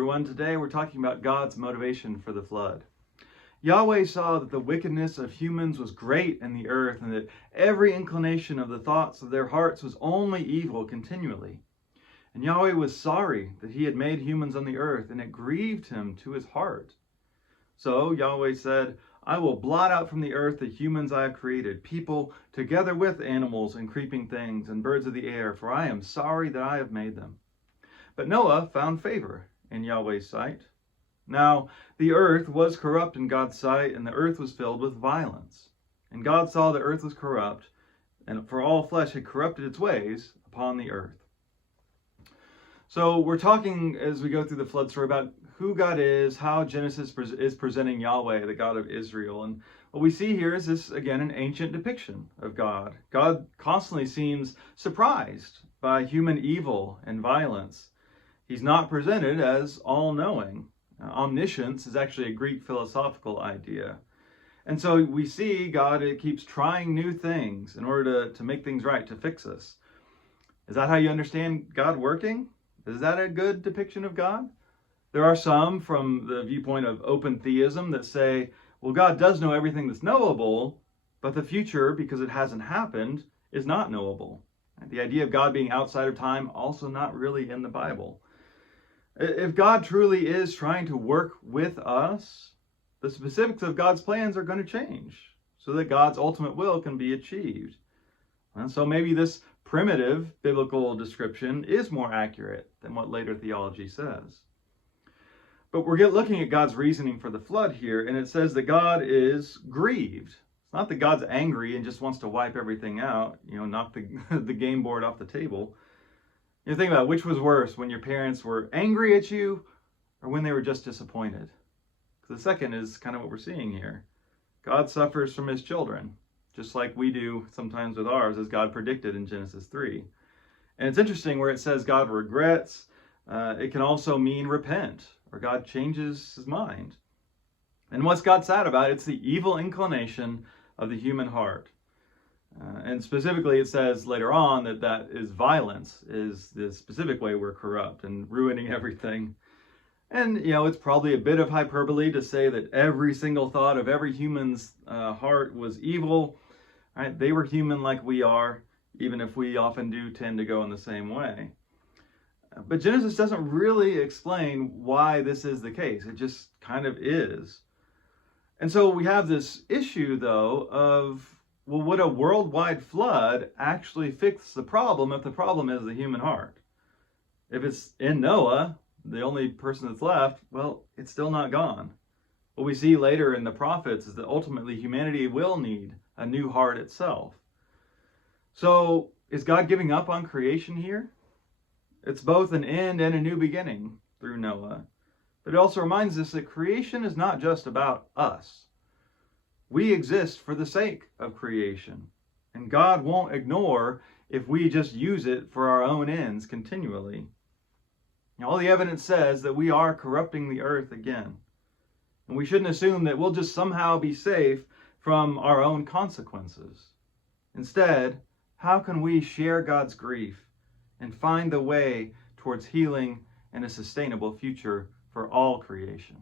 everyone. Today we're talking about God's motivation for the flood. Yahweh saw that the wickedness of humans was great in the earth and that every inclination of the thoughts of their hearts was only evil continually. And Yahweh was sorry that he had made humans on the earth, and it grieved him to his heart. So Yahweh said, I will blot out from the earth the humans I have created, people together with animals and creeping things and birds of the air, for I am sorry that I have made them. But Noah found favor in Yahweh's sight. Now the earth was corrupt in God's sight, and the earth was filled with violence. And God saw the earth was corrupt, and for all flesh had corrupted its ways upon the earth. So we're talking, as we go through the flood story, about who God is, how Genesis is presenting Yahweh, the God of Israel. And what we see here is this, again, an ancient depiction of God. God constantly seems surprised by human evil and violence. He's not presented as all-knowing. Omniscience is actually a Greek philosophical idea. And so we see God keeps trying new things in order to make things right, to fix us. Is that how you understand God working? Is that a good depiction of God? There are some from the viewpoint of open theism that say, well, God does know everything that's knowable, but the future, because it hasn't happened, is not knowable. The idea of God being outside of time, also not really in the Bible. If God truly is trying to work with us, the specifics of God's plans are going to change so that God's ultimate will can be achieved. And so maybe this primitive biblical description is more accurate than what later theology says. But we're looking at God's reasoning for the flood here, and it says that God is grieved. It's not that God's angry and just wants to wipe everything out, knock the game board off the table. Think about which was worse, when your parents were angry at you or when they were just disappointed. The second is kind of what we're seeing here. God suffers from his children, just like we do sometimes with ours, as God predicted in Genesis 3. And it's interesting where it says God regrets. It can also mean repent, or God changes his mind. And what's God sad about? It's the evil inclination of the human heart. And specifically, it says later on that is violence, is the specific way we're corrupt and ruining everything. And, it's probably a bit of hyperbole to say that every single thought of every human's heart was evil. Right? They were human like we are, even if we often do tend to go in the same way. But Genesis doesn't really explain why this is the case. It just kind of is. And so we have this issue, though, of, well, would a worldwide flood actually fix the problem if the problem is the human heart? If it's in Noah, the only person that's left, well, it's still not gone. What we see later in the prophets is that ultimately humanity will need a new heart itself. So is God giving up on creation here? It's both an end and a new beginning through Noah. But it also reminds us that creation is not just about us. We exist for the sake of creation. And God won't ignore if we just use it for our own ends continually. All the evidence says that we are corrupting the earth again. And we shouldn't assume that we'll just somehow be safe from our own consequences. Instead, how can we share God's grief and find the way towards healing and a sustainable future for all creation?